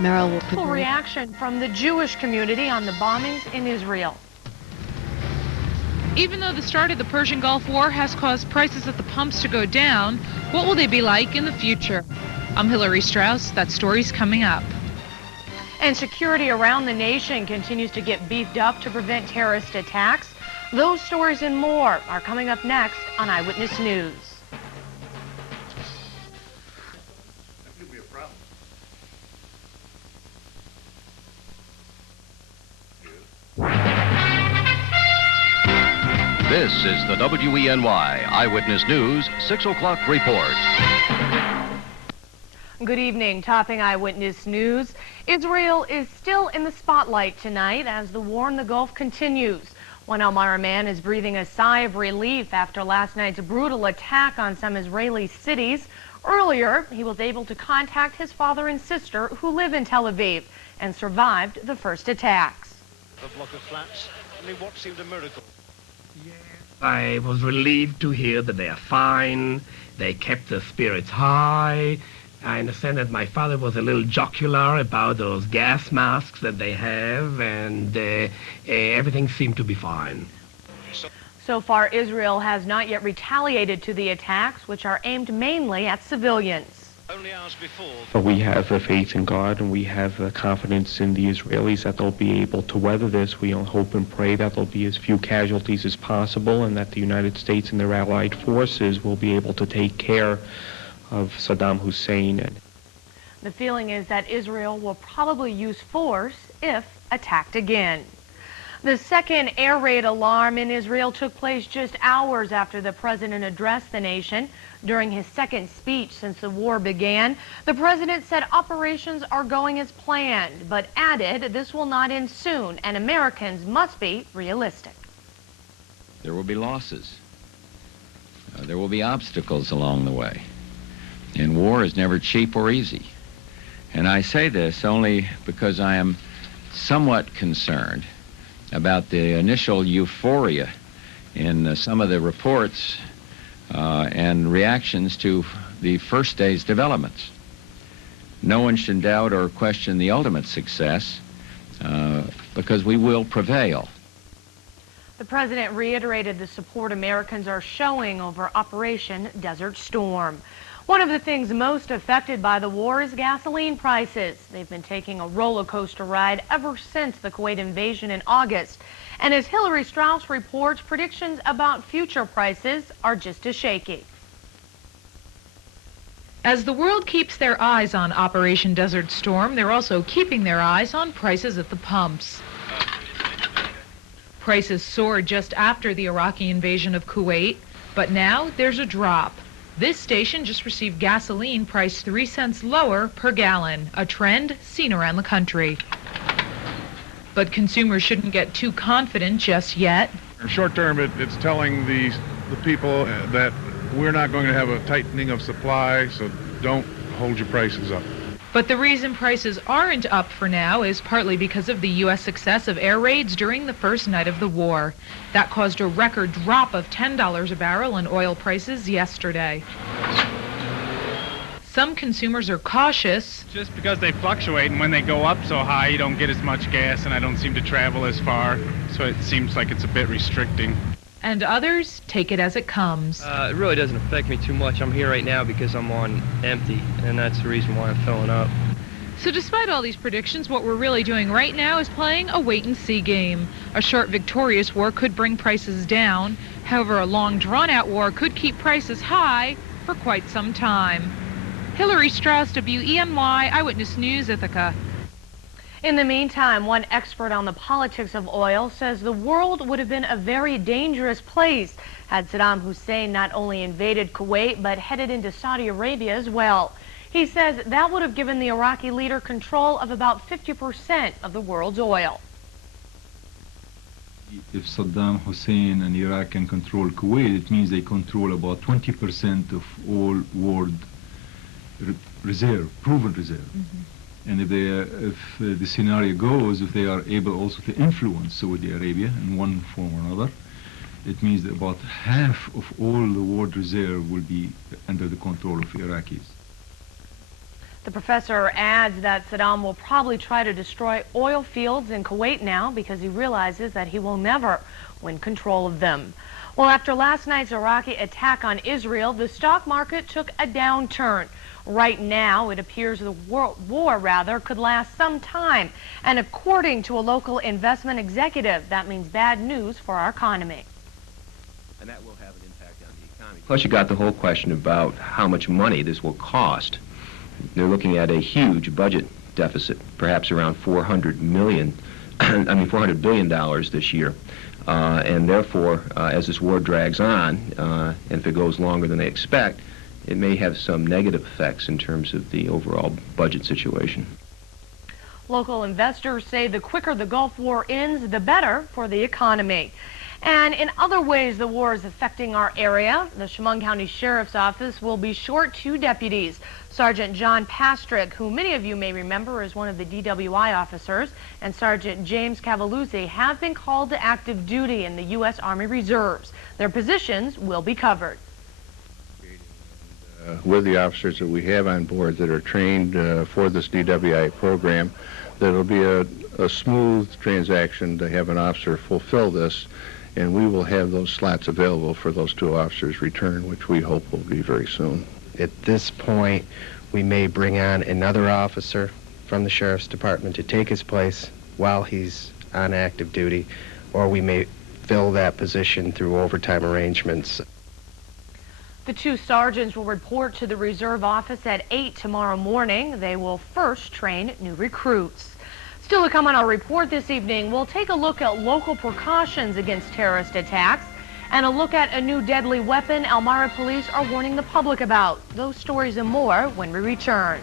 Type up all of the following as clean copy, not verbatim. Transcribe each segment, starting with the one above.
Meryl will Full reaction from the Jewish community on the bombings in Israel. Even though the start of the Persian Gulf War has caused prices at the pumps to go down, what will they be like in the future? I'm Hillary Strauss. That story's coming up. And security around the nation continues to get beefed up to prevent terrorist attacks. Those stories and more are coming up next on Eyewitness News. This is the WENY Eyewitness News 6 o'clock report. Good evening. Topping Eyewitness News. Israel is still in the spotlight tonight as the war in the Gulf continues. One Elmira man is breathing a sigh of relief after last night's brutal attack on some Israeli cities. Earlier, he was able to contact his father and sister who live in Tel Aviv and survived the first attacks. A block of flats, only what seemed a miracle. I was relieved to hear that they are fine. They kept their spirits high. I understand that my father was a little jocular about those gas masks that they have, and everything seemed to be fine. So far, Israel has not yet retaliated to the attacks, which are aimed mainly at civilians. Only hours before. We have faith in God, and we have confidence in the Israelis that they'll be able to weather this. We hope and pray that there'll be as few casualties as possible, and that the United States and their allied forces will be able to take care of Saddam Hussein. The feeling is that Israel will probably use force if attacked again. The second air raid alarm in Israel took place just hours after the president addressed the nation. During his second speech since the war began, the president said operations are going as planned, but added this will not end soon and Americans must be realistic. There will be losses. There will be obstacles along the way. And war is never cheap or easy. And I say this only because I am somewhat concerned about the initial euphoria in some of the reports and reactions to the first day's developments. No one should doubt or question the ultimate success because we will prevail. The president reiterated the support Americans are showing over Operation Desert Storm. One of the things most affected by the war is gasoline prices. They've been taking a roller coaster ride ever since the Kuwait invasion in August. And as Hillary Strauss reports, predictions about future prices are just as shaky. As the world keeps their eyes on Operation Desert Storm, they're also keeping their eyes on prices at the pumps. Prices soared just after the Iraqi invasion of Kuwait, but now there's a drop. This station just received gasoline priced 3 cents lower per gallon, a trend seen around the country. But consumers shouldn't get too confident just yet. Short term, it's telling the people that we're not going to have a tightening of supply, so don't hold your prices up. But the reason prices aren't up for now is partly because of the U.S. success of air raids during the first night of the war. That caused a record drop of $10 a barrel in oil prices yesterday. Some consumers are cautious. Just because they fluctuate, and when they go up so high, you don't get as much gas, and I don't seem to travel as far, so it seems like it's a bit restricting. And others take it as it comes. It really doesn't affect me too much. I'm here right now because I'm on empty, and that's the reason why I'm filling up. So despite all these predictions, what we're really doing right now is playing a wait-and-see game. A short, victorious war could bring prices down. However, a long, drawn-out war could keep prices high for quite some time. Hillary Strauss, WENY Eyewitness News, Ithaca. In the meantime, one expert on the politics of oil says the world would have been a very dangerous place had Saddam Hussein not only invaded Kuwait but headed into Saudi Arabia as well. He says that would have given the Iraqi leader control of about 50% of the world's oil. If Saddam Hussein and Iraq can control Kuwait, it means they control about 20% of all world reserve, proven reserve. Mm-hmm. And if the scenario goes, if they are able also to influence Saudi Arabia in one form or another, it means that about half of all the world reserve will be under the control of Iraqis. The professor adds that Saddam will probably try to destroy oil fields in Kuwait now because he realizes that he will never win control of them. Well, after last night's Iraqi attack on Israel, the stock market took a downturn. Right now, it appears the war could last some time. And according to a local investment executive, that means bad news for our economy. And that will have an impact on the economy. Plus, you got the whole question about how much money this will cost. They're looking at a huge budget deficit, perhaps around $400 billion this year. And therefore, as this war drags on, and if it goes longer than they expect, it may have some negative effects in terms of the overall budget situation. Local investors say the quicker the Gulf War ends, the better for the economy. And in other ways the war is affecting our area, the Chemung County Sheriff's Office will be short 2 deputies. Sergeant John Pastrick, who many of you may remember as one of the DWI officers, and Sergeant James Cavalluzzi have been called to active duty in the U.S. Army Reserves. Their positions will be covered. With the officers that we have on board that are trained for this DWI program, that it'll be a smooth transaction to have an officer fulfill this, and we will have those slots available for those 2 officers' return, which we hope will be very soon. At this point, we may bring on another officer from the Sheriff's Department to take his place while he's on active duty, or we may fill that position through overtime arrangements. The 2 sergeants will report to the reserve office at 8 tomorrow morning. They will first train new recruits. Still to come on our report this evening, we'll take a look at local precautions against terrorist attacks and a look at a new deadly weapon Elmira police are warning the public about. Those stories and more when we return.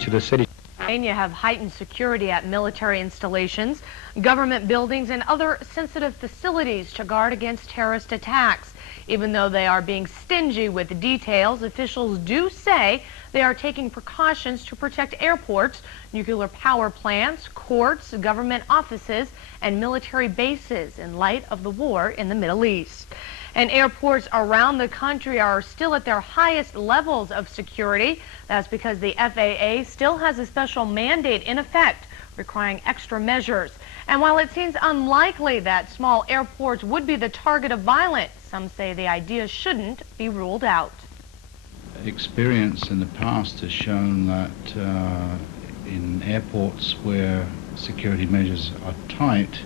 To the city. You have heightened security at military installations, government buildings, and other sensitive facilities to guard against terrorist attacks. Even though they are being stingy with details, officials do say they are taking precautions to protect airports, nuclear power plants, courts, government offices, and military bases in light of the war in the Middle East. And airports around the country are still at their highest levels of security. That's because the FAA still has a special mandate in effect requiring extra measures. And while it seems unlikely that small airports would be the target of violence, some say the idea shouldn't be ruled out. Experience in the past has shown that in airports where security measures are tight,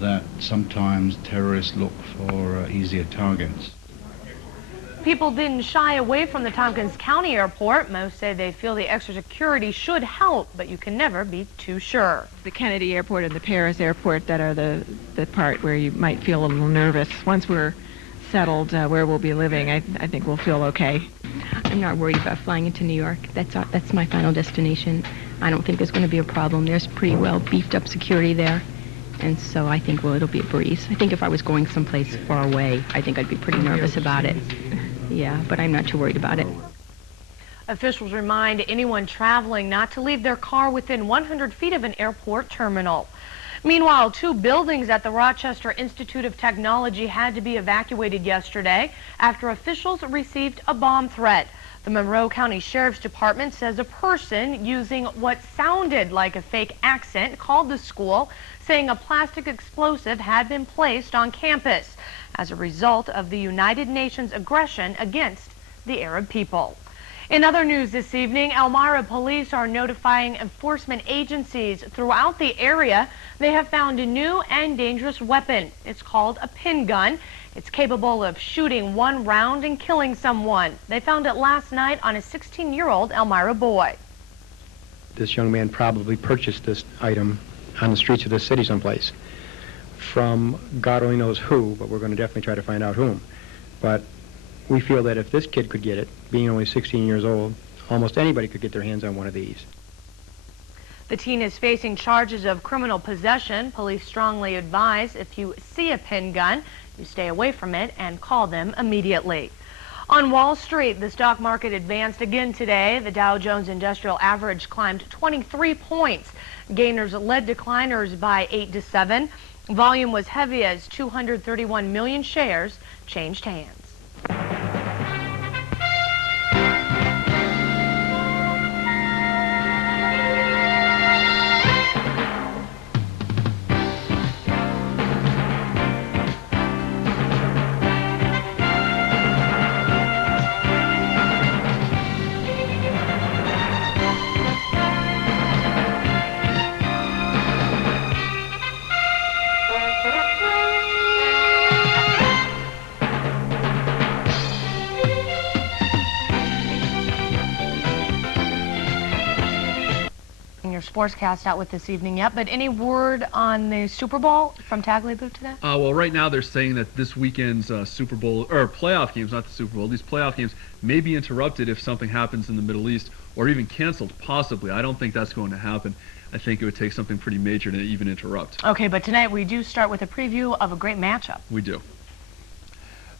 that sometimes terrorists look for easier targets. People didn't shy away from the Tompkins County Airport. Most say they feel the extra security should help, but you can never be too sure. The Kennedy Airport and the Paris Airport that are the part where you might feel a little nervous. Once we're settled where we'll be living, I think we'll feel okay. I'm not worried about flying into New York. That's my final destination. I don't think there's going to be a problem. There's pretty well beefed up security there. And so I think, well, it'll be a breeze. I think if I was going someplace far away, I think I'd be pretty nervous about it. Yeah, but I'm not too worried about it. Officials remind anyone traveling not to leave their car within 100 feet of an airport terminal. Meanwhile, 2 buildings at the Rochester Institute of Technology had to be evacuated yesterday after officials received a bomb threat. The Monroe County Sheriff's Department says a person using what sounded like a fake accent called the school, saying a plastic explosive had been placed on campus as a result of the United Nations aggression against the Arab people. In other news this evening, Elmira police are notifying enforcement agencies throughout the area they have found a new and dangerous weapon. It's called a pin gun. It's capable of shooting 1 round and killing someone. They found it last night on a 16-year-old Elmira boy. This young man probably purchased this item on the streets of the city someplace from God only knows who, but we're going to definitely try to find out whom. But we feel that if this kid could get it, being only 16 years old, almost anybody could get their hands on one of these. The teen is facing charges of criminal possession. Police strongly advise if you see a pin gun, you stay away from it and call them immediately. On Wall Street, the stock market advanced again today. The Dow Jones Industrial Average climbed 23 points. Gainers led decliners by 8 to 7. Volume was heavy as 231 million shares changed hands. your sportscast out with this evening yet, but any word on the Super Bowl from Tagliabue today? Well, right now they're saying that this weekend's Super Bowl, or playoff games, not the Super Bowl, these playoff games may be interrupted if something happens in the Middle East, or even canceled, possibly. I don't think that's going to happen. I think it would take something pretty major to even interrupt. Okay, but tonight we do start with a preview of a great matchup. We do.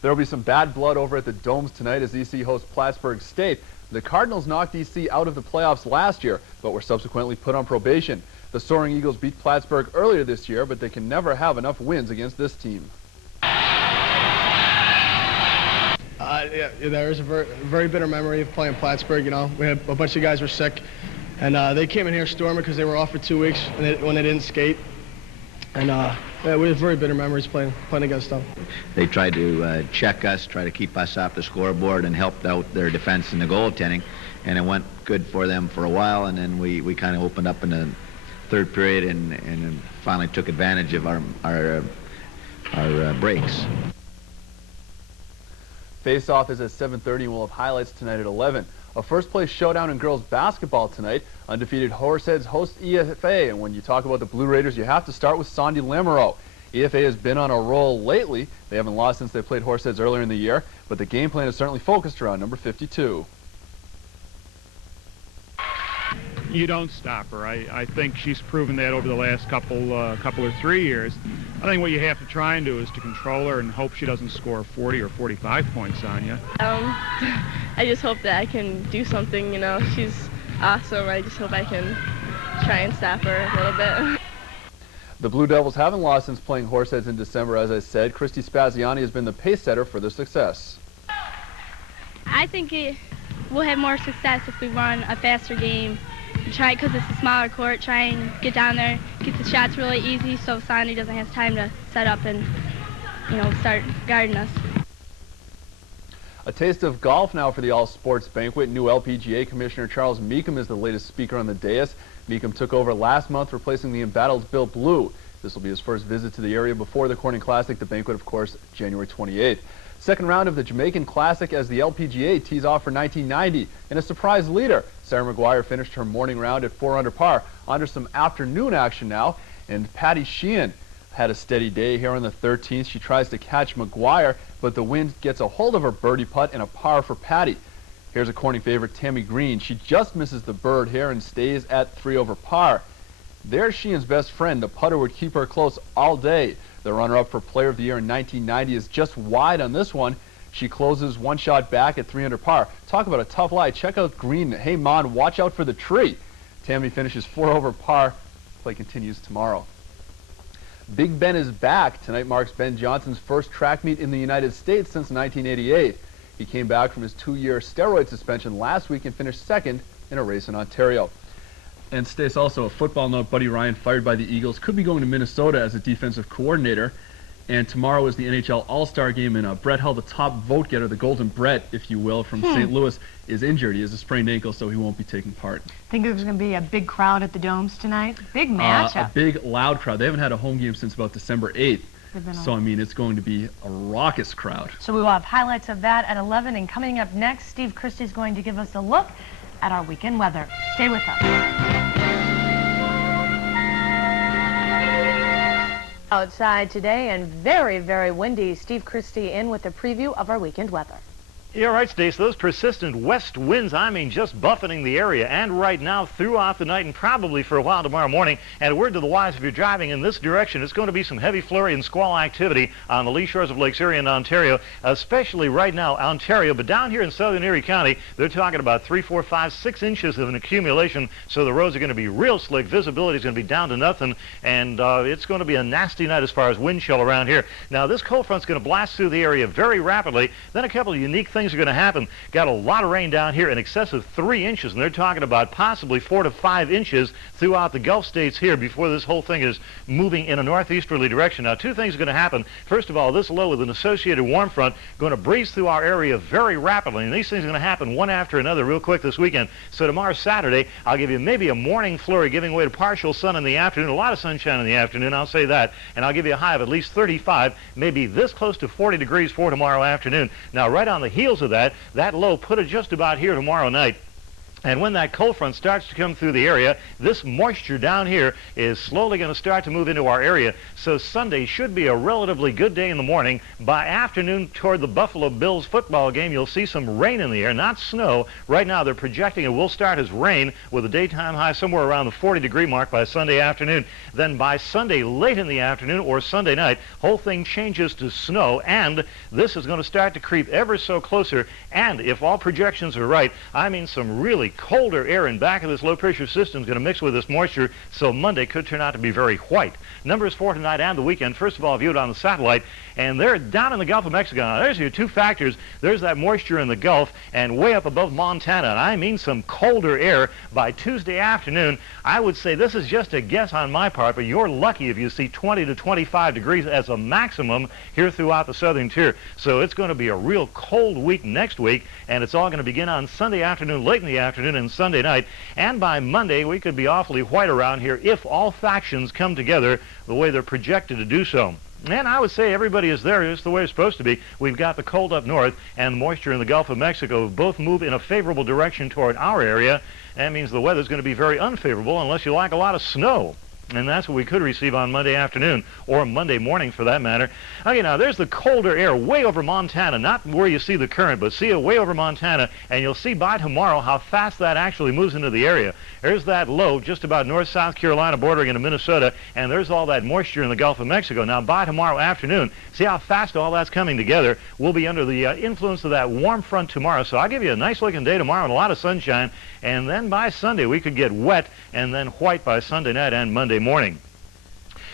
There will be some bad blood over at the Domes tonight as EC hosts Plattsburgh State. The Cardinals knocked EC out of the playoffs last year, but were subsequently put on probation. The Soaring Eagles beat Plattsburgh earlier this year, but they can never have enough wins against this team. Yeah, there's a very bitter memory of playing Plattsburgh. You know, we had a bunch of guys were sick, and they came in here storming because they were off for 2 weeks when they didn't skate. And yeah, we have very bitter memories playing against them. They tried to check us, try to keep us off the scoreboard, and helped out their defense in the goaltending. And it went good for them for a while, and then we kind of opened up in the third period and finally took advantage of our breaks. Face-off is at 7:30 and we'll have highlights tonight at 11. A first-place showdown in girls basketball tonight. Undefeated Horseheads host EFA, and when you talk about the Blue Raiders, you have to start with Sandy Lamoureux. EFA has been on a roll lately. They haven't lost since they played Horseheads earlier in the year, but the game plan is certainly focused around number 52. You don't stop her. I think she's proven that over the last couple or 3 years. I think what you have to try and do is to control her and hope she doesn't score 40 or 45 points on you. I just hope that I can do something, you know. She's awesome. I just hope I can try and stop her a little bit. The Blue Devils haven't lost since playing Horseheads in December, as I said. Christy Spaziani has been the pace setter for their success. I think we'll have more success if we run a faster game. Try, because it's a smaller court, try and get down there, get the shots really easy so Sandy doesn't have time to set up and, you know, start guarding us. A taste of golf now for the all-sports banquet. New LPGA Commissioner Charles Meekum is the latest speaker on the dais. Meekum took over last month, replacing the embattled Bill Blue. This will be his first visit to the area before the Corning Classic. The banquet, of course, January 28th. Second round of the Jamaican Classic as the LPGA tees off for 1990. And a surprise leader, Sarah Maguire, finished her morning round at 4 under par. On to some afternoon action now. And Patty Sheehan had a steady day here on the 13th. She tries to catch Maguire, but the wind gets a hold of her birdie putt and a par for Patty. Here's a Corning favorite, Tammy Green. She just misses the bird here and stays at 3 over par. There's Sheehan's best friend. The putter would keep her close all day. The runner-up for Player of the Year in 1990 is just wide on this one. She closes one shot back at 3 under par. Talk about a tough lie. Check out Green. Hey, Mon, watch out for the tree. Tammy finishes 4 over par. Play continues tomorrow. Big Ben is back. Tonight marks Ben Johnson's first track meet in the United States since 1988. He came back from his 2-year steroid suspension last week and finished second in a race in Ontario. And Stace, also a football note, Buddy Ryan, fired by the Eagles, could be going to Minnesota as a defensive coordinator. And tomorrow is the NHL All-Star Game, and Brett Hull, the top vote getter, the Golden Brett, if you will, from St. Louis, is injured. He has a sprained ankle, so he won't be taking part. Think there's going to be a big crowd at the Domes tonight? Big matchup. A big, loud crowd. They haven't had a home game since about December 8th. So, I mean, it's going to be a raucous crowd. So we will have highlights of that at 11, and coming up next, Steve Christie is going to give us a look at our weekend weather. Stay with us. Outside today and very, very windy. Steve Christie in with a preview of our weekend weather. Yeah, right, Stace. Those persistent west winds, I mean, just buffeting the area. And right now, throughout the night and probably for a while tomorrow morning. And a word to the wise, if you're driving in this direction, it's going to be some heavy flurry and squall activity on the lee shores of Lakes Erie and Ontario, especially right now, Ontario. But down here in southern Erie County, they're talking about 3, 4, 5, 6 inches of an accumulation. So the roads are going to be real slick. Visibility is going to be down to nothing. And it's going to be a nasty night as far as wind chill around here. Now, this cold front's going to blast through the area very rapidly. Then a couple of unique things are going to happen. Got a lot of rain down here, in excess of 3 inches, and they're talking about possibly 4 to 5 inches throughout the Gulf states here before this whole thing is moving in a northeasterly direction. Now, 2 things are going to happen. First of all, this low with an associated warm front going to breeze through our area very rapidly, and these things are going to happen one after another real quick this weekend. So tomorrow, Saturday, I'll give you maybe a morning flurry giving way to partial sun in the afternoon, a lot of sunshine in the afternoon, I'll say that, and I'll give you a high of at least 35, maybe this close to 40 degrees for tomorrow afternoon. Now, right on the heels of that, that low put it just about here tomorrow night. And when that cold front starts to come through the area, this moisture down here is slowly going to start to move into our area. So Sunday should be a relatively good day in the morning. By afternoon toward the Buffalo Bills football game, you'll see some rain in the air, not snow. Right now they're projecting it will start as rain with a daytime high somewhere around the 40-degree mark by Sunday afternoon. Then by Sunday late in the afternoon or Sunday night, whole thing changes to snow, and this is going to start to creep ever so closer. And if all projections are right, I mean some really colder air in back of this low-pressure system is going to mix with this moisture, so Monday could turn out to be very white. Numbers for tonight and the weekend, first of all, viewed on the satellite, and they're down in the Gulf of Mexico. Now, there's your two factors. There's that moisture in the Gulf, and way up above Montana, and I mean some colder air by Tuesday afternoon. I would say this is just a guess on my part, but you're lucky if you see 20 to 25 degrees as a maximum here throughout the southern tier. So it's going to be a real cold week next week, and it's all going to begin on Sunday afternoon, late in the afternoon, and Sunday night. And by Monday, we could be awfully white around here if all factions come together the way they're projected to do so. And I would say everybody is there. It's the way it's supposed to be. We've got the cold up north and the moisture in the Gulf of Mexico. Both move in a favorable direction toward our area. That means the weather's going to be very unfavorable unless you like a lot of snow. And that's what we could receive on Monday afternoon, or Monday morning for that matter. Okay, now there's the colder air way over Montana, not where you see the current, but see it way over Montana, and you'll see by tomorrow how fast that actually moves into the area. There's that low just about north South Carolina bordering into Minnesota, and there's all that moisture in the Gulf of Mexico. Now by tomorrow afternoon, see how fast all that's coming together. We'll be under the influence of that warm front tomorrow, so I'll give you a nice looking day tomorrow and a lot of sunshine, and then by Sunday we could get wet and then white by Sunday night and Monday morning.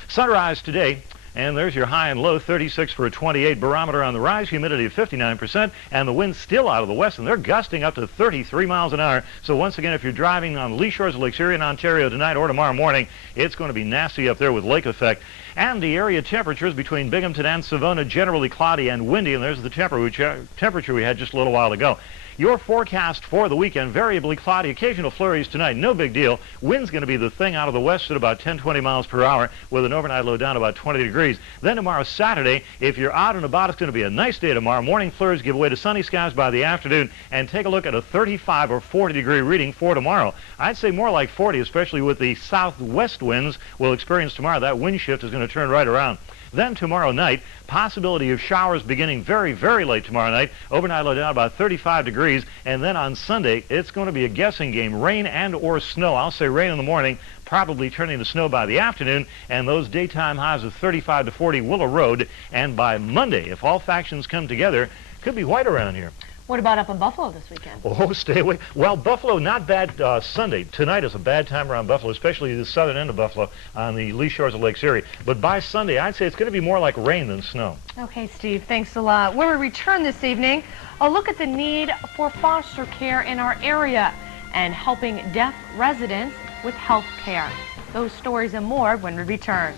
Sunrise today, and there's your high and low, 36 for a 28, barometer on the rise, humidity of 59%, and the wind's still out of the west, and they're gusting up to 33 miles an hour. So once again, if you're driving on the lee shores of Lake Erie in Ontario tonight or tomorrow morning, it's going to be nasty up there with lake effect. And the area temperatures between Binghamton and Savona, generally cloudy and windy, and there's the temperature we had just a little while ago. Your forecast for the weekend, variably cloudy, occasional flurries tonight, no big deal. Wind's going to be the thing out of the west at about 10-20 miles per hour with an overnight low down about 20 degrees. Then tomorrow, Saturday, if you're out and about, it's going to be a nice day tomorrow. Morning flurries give way to sunny skies by the afternoon, and take a look at a 35 or 40 degree reading for tomorrow. I'd say more like 40, especially with the southwest winds we'll experience tomorrow. That wind shift is going to turn right around. Then tomorrow night, possibility of showers beginning very, very late tomorrow night. Overnight low down about 35 degrees. And then on Sunday, it's going to be a guessing game. Rain and or snow. I'll say rain in the morning, probably turning to snow by the afternoon. And those daytime highs of 35 to 40 will erode. And by Monday, if all factions come together, could be white around here. What about up in Buffalo this weekend? Oh, stay away. Well, Buffalo, not bad Sunday. Tonight is a bad time around Buffalo, especially the southern end of Buffalo on the lee shores of Lake Erie. But by Sunday, I'd say it's going to be more like rain than snow. Okay, Steve, thanks a lot. When we return this evening, a look at the need for foster care in our area and helping deaf residents with health care. Those stories and more when we return.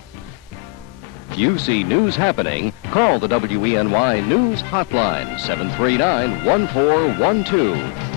You see news happening, call the WENY News Hotline, 739-1412.